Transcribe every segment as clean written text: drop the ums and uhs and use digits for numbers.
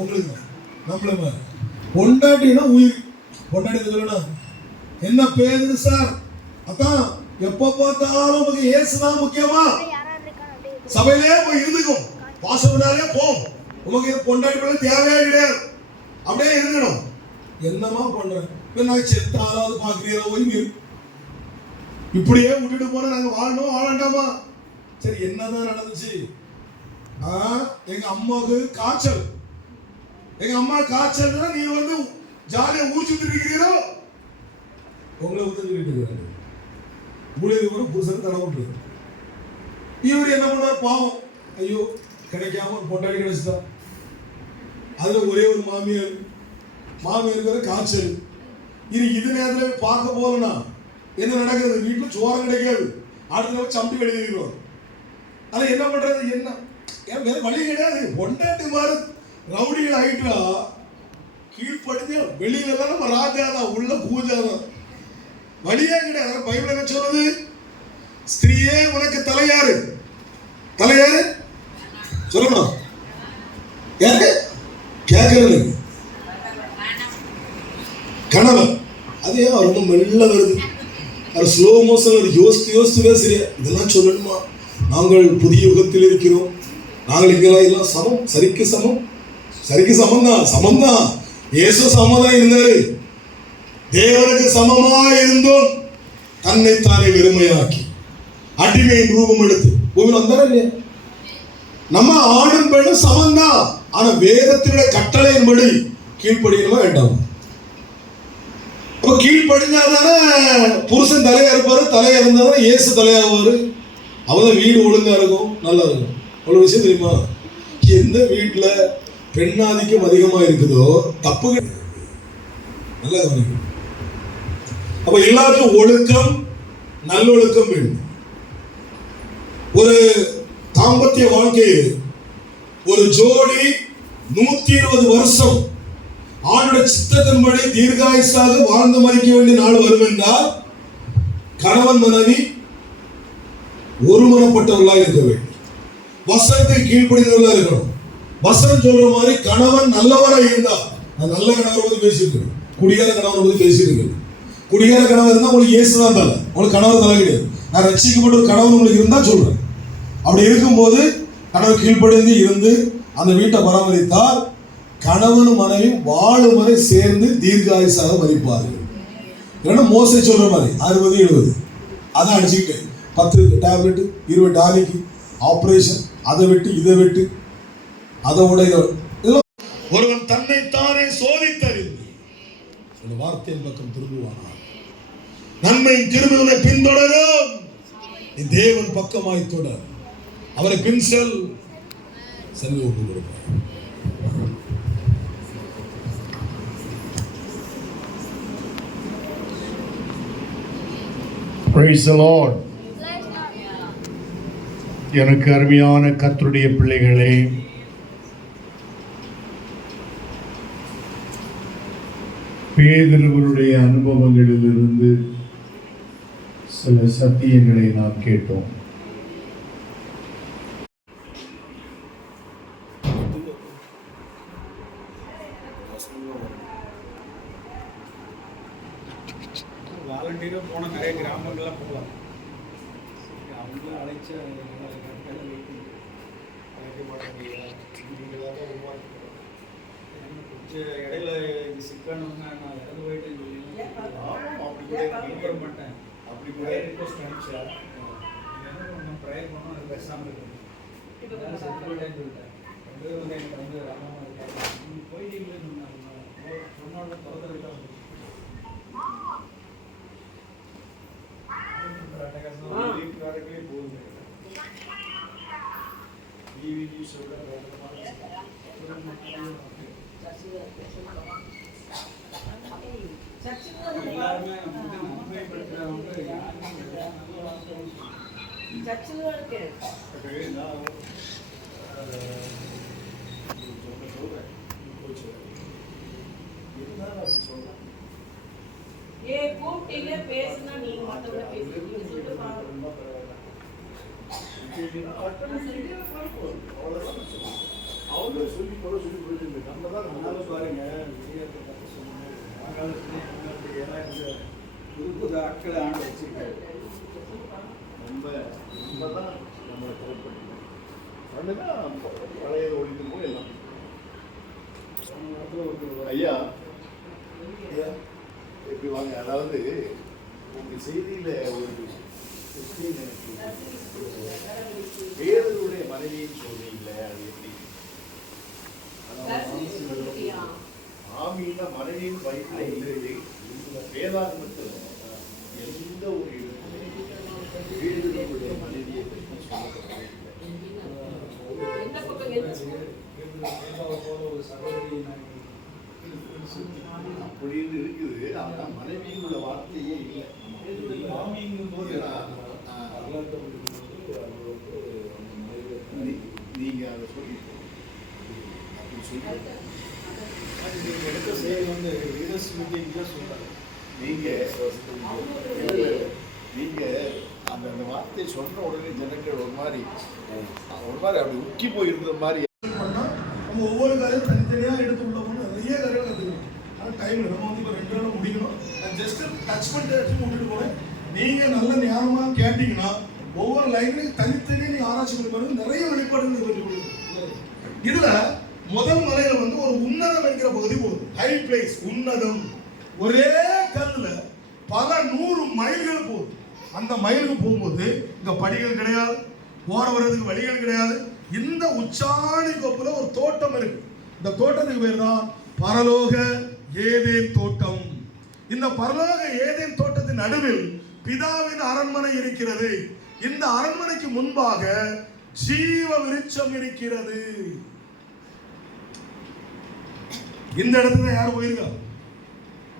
உங்களுக்கு நம்மள மாதிரி பொண்டாட்டினா உயிர். பொண்டாட்டி சொல்லணும் என்ன பேரு சார், அதான் எப்ப பார்த்தாலும் உங்களுக்கு இயேசுதான் முக்கியமா, சபையிலே போய் இருந்துக்கும், பாசம்னாலே போம், உமக்கு இது பொண்டாட்டி பிள்ளை தேவையே கிடையாது, அப்படியே இருக்கணும். என்னமா பண்றேன் நான் செத்தாலாவது பாக்குறீங்களா ஒய்வு, இப்படியே விட்டுட்டு போன நாங்க வாழணும் வாழண்டாமா? சரி என்னதான் நடந்துச்சு? எங்க அம்மாவுக்கு காய்ச்சல், எங்க அம்மா காய்ச்சல்னா நீ வந்து ஜாலியா ஊச்சிட்டு இருக்கிறீரோ, உங்களை ஊத்திட்டு இருக்கிறாங்க மூலிகை கூட புதுசாக தடவை விட்டுருது. இவர் என்ன பண்ணுவார் பாவம், ஐயோ கிடைக்காம ஒரு பொண்டாடி கிடைச்சிட்டா, அதுல ஒரே ஒரு மாமியாருக்கு காய்ச்சல். இது நேரத்தில் பார்க்க போறோம்னா என்ன நடக்குது? வீட்டுல சோரம் கிடைக்காது, அடுத்த சம்பி வெளியிடுவார். அதை என்ன பண்றது? என்ன வேற வழி கிடையாது. பொண்டாட்டி மாதிரி ரவுடிகள் ஆயிட்டா கீழ்படிஞ்ச வெளியில எல்லாம் நம்ம ராஜா தான், உள்ள பூஜா தான், வழியே கிடையாது. பைபிள் என்ன சொல்லுது? ஸ்திரீயே உனக்கு தலையாரு, தலையாரு சொல்லணும் யாருக்கு கேட்கறது? கணவன். அது ஏன் ரொம்ப மெல்ல வருது, அது ஸ்லோ மோஷன் வருது, யோசித்து பேசுறியா? இதெல்லாம் சொல்லணுமா? நாங்கள் புதிய யுகத்தில் இருக்கிறோம், நாங்கள் இங்கெல்லாம் எல்லாம் சமம், சரிக்கு சமம், சரிக்கு சமம்தான். இயேசு சமதான் இருந்தாரு, தேவனுக்கு சமமா இருந்தோம், தன்னைத்தானே வெறுமையாக்கி அடிமையின் ரூபம் எடுத்து பூமியில் வந்தாரா இல்லையா? நம்ம ஆணும் பெண்ணும் சமம்தான், ஆனா வேதத்தினுடைய கட்டளையின்படி கீழ்ப்படியணுமா வேண்டாம்? அப்ப கீழ்ப்படிஞ்சாதானே புருஷன் தலையா இருப்பாரு, தலையா இருந்தாதானே இயேசு தலையாவாரு. அவதான் வீடு ஒழுங்கா இருக்கும், நல்லா இருக்கும். அவ்வளவு விஷயம் தெரியுமா? எந்த வீட்டுல பெண்ணாதிக்கம் அதிகமா இருக்குதோ தப்பு நல்லா கவனிக்கும். அப்ப எல்லாருக்கும் ஒழுக்கம், நல்லொழுக்கம் வேண்டும். ஒரு தாம்பத்திய வாழ்க்கையில் ஒரு ஜோடி 120 வருஷம் ஆணுடைய சித்தத்தின்படி தீர்காயுசாக வாழ்ந்து மறிக்க வேண்டிய நாள் வரும் என்றால் கணவன் மனைவி ஒருமனப்பட்டவர்களாக இருக்க வேண்டும், வசனத்தை கீழ்ப்படிந்தவர்களாக இருக்கணும். வசனம் சொல்ற மாதிரி கணவன் நல்லவராக இருந்தா, நான் நல்ல கணவர் பத்தி பேசியிருக்கேன், குடிகார கணவர் பத்தி பேசியிருக்கேன். குடிகார கணவர் இருந்தா உங்களுக்கு இயேசுதான் தலை, உங்களுக்கு கணவர் தலை கிடையாது. நான் ரட்சிக்கப்பட்ட ஒரு கணவன் உங்களுக்கு இருந்தா சொல்றேன். அப்படி இருக்கும்போது கணவர் கீழ்ப்படிந்து இருந்து அந்த வீட்டை பராமரித்தால் கணவனும் மனைவியும் வாழும் வரை சேர்ந்து தீர்காயுசாக மறிப்பார்கள். இல்லைன்னா மோசை சொல்ற மாதிரி 60-70 அதான் அடிச்சுக்கிட்டு 10 டேப்லெட் 20 டானிக்கு ஆபரேஷன், அதை விட்டு இதை விட்டு அதை உடைய. ஒருவன் தன்னைத்தானே சோதித்தறிந்து அந்த வார்த்தையின் பக்கம் திரும்புவானா, நன்மை திரும்புவதை பின்தொடரும், தேவன் பக்கமாய் தொடர், அவரை பின் செல்வி ஒப்பு கொடுப்பார். Praise the Lord. எனக்கு அருமையான கர்த்தருடைய பிள்ளைகளே, பேதுருவுடைய அனுபவங்களிலிருந்து சில சத்தியங்களை நாம் கேட்டோம். வாலண்டியராக போன நிறைய கிராமங்கள்லாம் போகலாம், அவங்களும் அழைச்ச அழைக்க மாட்டாங்க. கொஞ்சம் இடையில இது சிக்கானவங்க நான் இறந்து போயிட்டேன்னு சொல்லி அப்படி கூட விரும்ப மாட்டேன், அப்படி கூட ரிக்வஸ்ட் அனுப்பிச்சா என்ன பண்ண ப்ரேயர் பண்ணோம், அது பேசாமல் இருக்கணும். செத்து போயிட்டேன்னு சொல்லிட்டேன். எனக்கு வந்து ராமமா இருக்காங்க, நீங்கள் போயிட்டீங்களேன்னு சொன்னாலும் திறந்துருக்கா வீட்டுக்காரர்களே போகுது. டிவி சொல்ற எல்லாருமே நன்மைப்படுத்துறவங்க சொல்றேன். ஏ கூப்பிட்டீங்க பேசுனா நீங்க மத்தவங்க பேசுறீங்க சொல்லிட்டு பாருங்க. அவங்க சொல்லி போயிட்டு நம்ம நாட்களை ஆண்டு வச்சிருக்காரு. ரொம்ப ரொம்ப தான் நம்மளை கரெக்ட் பண்ணுதான் பழையது ஒழிக்கும் போது எல்லாம் ஐயா எப்படி வாங்க. அதாவது உங்க செய்தியில ஒரு கொஸ்டின் எனக்கு பேருடைய மனைவியின் சொல்றீங்கள அது எப்படி ஆமீன மனைவியின் வயிற்றுல இல்லை வேதாகமத்தில் எந்த ஒரு இடத்துல பேருடைய மனைவியை பற்றி சொல்லப்படவில்லை. அப்படின்னு இருக்குது. ஆனா மனைவியின் உள்ள வார்த்தையே இல்லை. நீங்க அதை சொல்லி எடுத்த செயல் வந்து லீடர்ஸ் மீட்டிங்ல சொல்றாங்க. நீங்க அந்த வார்த்தையை சொன்ன உடனே ஜனங்கள் ஒரு மாதிரி அப்படி உக்கி போயிருக்கிற மாதிரி பண்ணா நம்ம ஒவ்வொரு காரையும் தனித்தனியாக எடுத்து உள்ள போகணும். நிறைய காரியங்கள் கற்றுக்கணும். ஆனால் டைம் நம்ம வந்து இப்போ 2 நாள் முடிக்கணும். நான் ஜஸ்ட் டச் பண்ணிட்டு விட்டுட்டு போனேன். நீங்கள் நல்ல ஞானமாக கேட்டீங்கன்னா ஒவ்வொரு லைன்லையும் தனித்தனியாக நீங்கள் ஆராய்ச்சி பண்ணி பாருங்க. நிறைய வெளிப்பாடுகள் பற்றி கொடுக்கும். இதுல முதல் மலையில வந்து ஒரு உன்னதம் என்கிற பகுதி போகுது. ஹை பிளேஸ், உன்னதம். ஒரே கல்லுல பல 100 மைல்கள் போகுது. அந்த மைலுக்கு போகும்போது இங்க படிகள் கிடையாது, போற வர்றதுக்கு வழிகள் கிடையாது. இந்த உச்சாணி கொப்புல ஒரு தோட்டம் இருக்கு. இந்த தோட்டத்துக்கு பேர் தான் பரலோக ஏதேன் தோட்டம். இந்த பரலோக ஏதேன் தோட்டத்தின் நடுவில் பிதாவின் அரண்மனை இருக்கிறது. இந்த அரண்மனைக்கு முன்பாக ஜீவ விருட்சம் இருக்கிறது. இந்த இடத்துல யார் போயிருக்கா?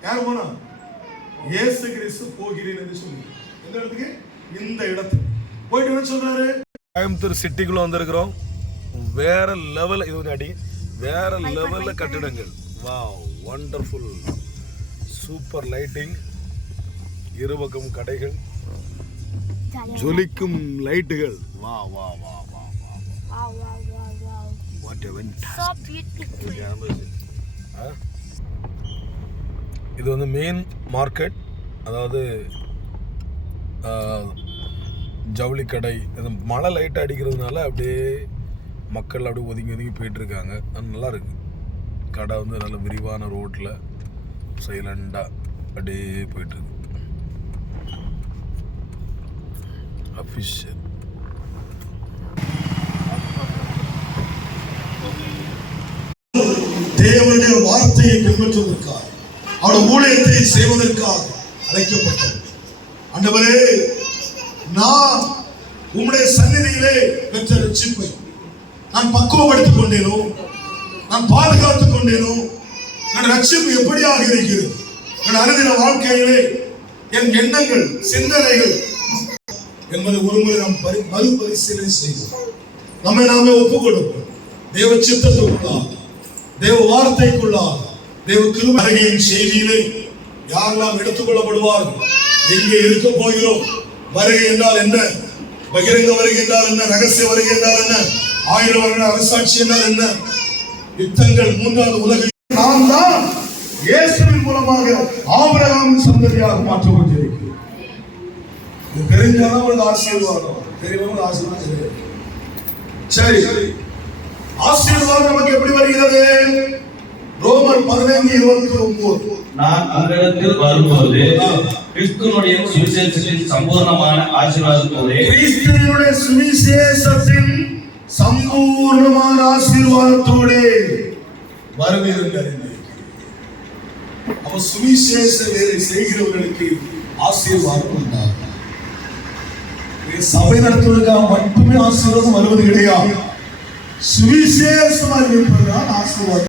யார் போனா? இயேசு கிறிஸ்து போகிறேன் என்று சொல்லி இந்த இடத்துக்கு, இந்த இடத்துக்கு போயிட்டு என்ன சொல்றாரு? கோயம்புத்தூர் சிட்டிக்குள்ள வந்திருக்கிறோம். வேற லெவல், இது அடி வேற லெவல்ல கட்டிடங்கள். வாவ், வண்டர்ஃபுல், சூப்பர் லைட்டிங், இருபக்கம் கடைகள், ஜொலிக்கும் லைட்டுகள். வா வா வா வா வா வாட் எவென்ட். இது வந்து மெயின் மார்க்கெட், அதாவது ஜவுளி கடை. இந்த மழை லைட்டாக அடிக்கிறதுனால அப்படியே மக்கள் அப்படியே ஒதுங்கி போயிட்டு இருக்காங்க. அது நல்லா இருக்கு. கடை வந்து நல்ல விரிவான ரோட்டில் சைலண்டாக அப்படியே போயிட்டு இருக்கு. அஃபிஷியல் தேவனுடைய வார்த்தையை பின்பற்றுவதற்காக, அவருடைய ஊழியத்தை செய்வதற்காக அழைக்கப்பட்டது. ஆண்டவரே, நான் உம்முடைய சந்நிதியிலே பெற்ற ரட்சிப்பை நான் பக்குவப்படுத்திக் கொண்டேனோ, நான் பாதுகாத்துக் கொண்டேனோ, என் ரட்சிப்பு எப்படியாக இருக்கிறது, என் அனுதின வாழ்க்கையிலே என் எண்ணங்கள், சிந்தனைகள் என்பதை ஒருமுறை நாம் மறுபரிசீலனை செய்வோம். நம்மை நாமே ஒப்புக் கொடுப்போம். தேவ சித்தத்துக்குள்ளாக, தேவ வார்த்தைக்குள்ளாக, தேவ கிருபையின் செய்தியிலே யாரெல்லாம் எடுத்துக் கொள்ளப்படுவார்கள், எங்கே இருக்க போகிறோம், வருகை என்றால் என்ன, பகிரங்க வருகை என்றால் என்ன, ரகசிய வருகை என்றால் என்ன, 1000 வருட அரசாட்சி என்றால் என்ன, யுத்தங்கள், 3வது உலக நாம் தான் இயேசுவின் மூலமாக ஆபிரகாமின் சந்ததியாக மாற்றப்பட்டிருக்கிறோம். இது தெரிஞ்சாதான் ஒரு ஆசீர்வாதம், தெரியாம ஆசீர்வாதம் கிடையாது. சரி, ஆசீர்வாதம் நமக்கு எப்படி வருகிறது? ரோமர் 15:29. நான் உங்களிடத்தில் வரும்போது கிறிஸ்துவினுடைய சுவிசேஷத்தின் சம்பூர்ணமான ஆசீர்வாதத்தோடு, கிறிஸ்துவினுடைய சுவிசேஷத்தின் சம்பூர்ணமான ஆசீர்வாதத்தோடு வருவீர்கள். அப்ப சுவிசேஷ வேலை செய்கிறவர்களுக்கு ஆசீர்வாதம் உண்டாகும். சபை நடத்துவதற்காக மட்டுமே ஆசீர்வாதம் வருவது கிடையாது. சுவிசேஷமாக இருப்பதுதான் ஆசீர்வாதம்.